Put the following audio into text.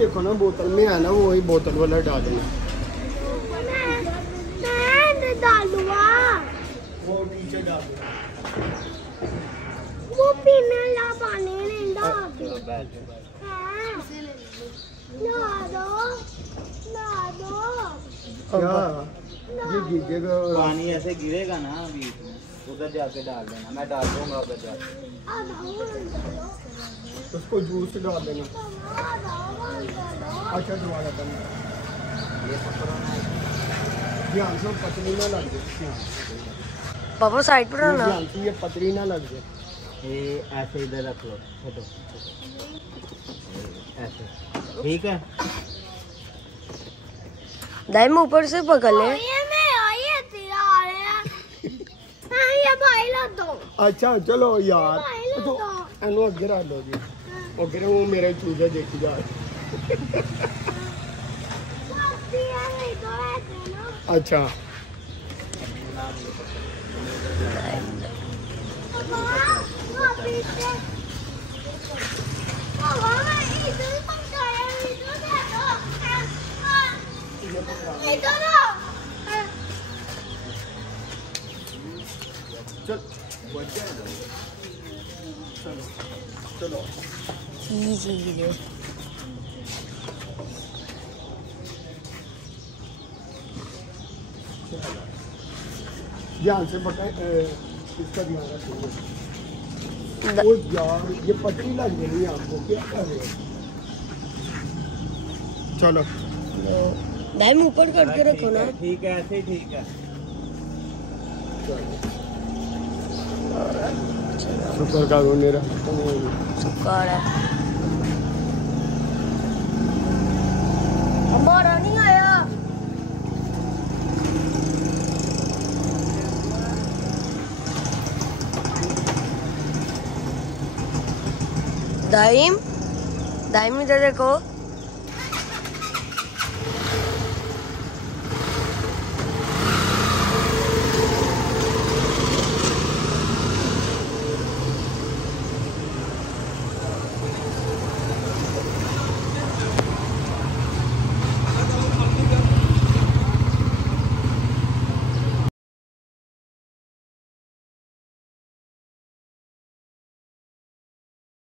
देखो ना बोतल में है ना, वही बोतल वाला डाल देना। मैं डालूंगा। वो नीचे डाल देना। वो पीने ला पानी नहीं डालते। ना दो। क्या ये गिरेगा? पानी ऐसे गिरेगा ना बीच में, उधर जाके डाल देना। मैं डाल दूंगा उधर जाके। उसको जूस डाल देना। अच्छा दोबारा करना। ध्यान से पतली ना लग जाए। पापा साइड पर रहना। ध्यान से ये पतली ना लग जाए। ये ऐसे इधर रख लो, छोटो ऐसे, ठीक है। दाइम ऊपर से पकड़ ले। ये भाई ला दो। अच्छा चलो यार, तो एनो अगे रख लो जी। ओके वो मेरे चूजे देखी जा। अच्छा चलो धीरे। ध्यान से पकाए, इसका ध्यान रखो। वो यार ये पतली लग रही है आपको, क्या कर रहे हो? चलो दाइम ऊपर करके रखो ना। ठीक है, ऐसे ही ठीक है। शुक्र का वो मेरा शुक्र है हमारा नहीं आया। दाइम इधर देखो।